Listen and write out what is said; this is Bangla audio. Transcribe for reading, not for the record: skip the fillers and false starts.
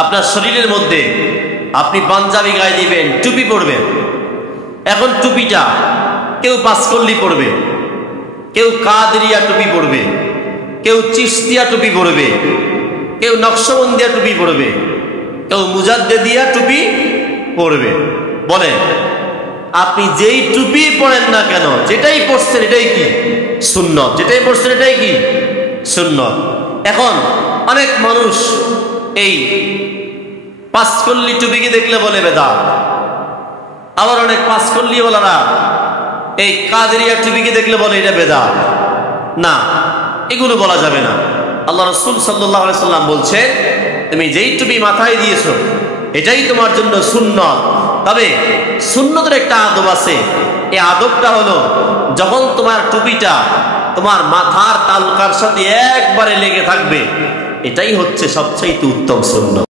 আপনার শরীরের মধ্যে আপনি পাঞ্জাবি গায়ে দিবেন, টুপি পরবেন। এখন টুপিটা কেউ পাঁচকল্লি পরবে, কেউ কাদরিয়া টুপি পরবে, কেউ চিশতিয়া টুপি পরবে, কেউ নকশবন্দিয়া টুপি পরবে, কেউ মুজাদ্দেদিয়া টুপি পরবে। বলেন, আপনি যেই টুপি পরেন না কেন, যেটাই পরছেন এটাই কি সুন্নত, যেটাই পরছেন এটাই কি সুন্নত। এখন অনেক মানুষ এই পাঁচকল্লি টুপিকে দেখলে বলে বেদাত, আবার অনেক পাঁচকল্লি ওয়ালারা এই কাদেরিয়া টুপিকে দেখলে বলে এটা বেদাত। না, এগুলো বলা যাবে না। আল্লাহ রাসূল সাল্লাল্লাহু আলাইহি সাল্লাম বলছে, তুমি যেই টুপি মাথায় দিয়েছো এটাই তোমার জন্য সুন্নত। তবে সুন্নতের একটা আদব আছে। এই আদবটা হলো, যখন তোমার টুপিটা তোমার মাথার তালুকার সাথে একবারে লেগে থাকবে, এটাই হচ্ছে সবচেয়ে উত্তম সুন্নত।